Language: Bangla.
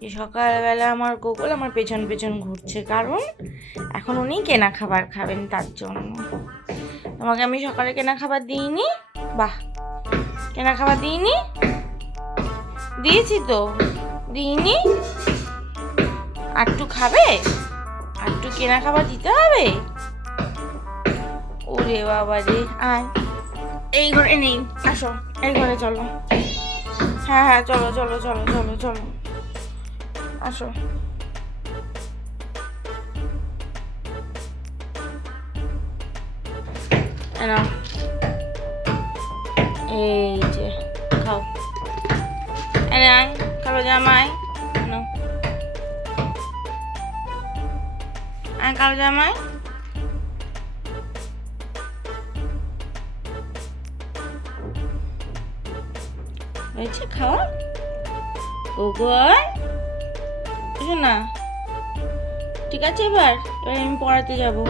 যে সকালবেলা আমার গোকুল আমার পেছন পেছন ঘুরছে, কারণ এখন উনি কেনা খাবার খাবেন তার জন্য। তোমাকে আমি সকালে কেনা খাবার দিইনি? বাহ, কেনা খাবার দিইনি? দিয়েছি তো, দিইনি? আরটু খাবে? আরটু কেনা খাবার দিতে হবে? ওরে বাবা রে, আয় এই ঘরে নেই, আসো এই ঘরে চলো। হ্যাঁ হ্যাঁ, চলো চলো চলো চলো চলো, আসো। নাও, এই যে খাও। এনে আয়, কালো জামাই নাও, আয় কালো জামাই। হয়েছে খাওয়া? গোগল না, ঠিক আছে, এবার এবার আমি পড়াতে যাবো।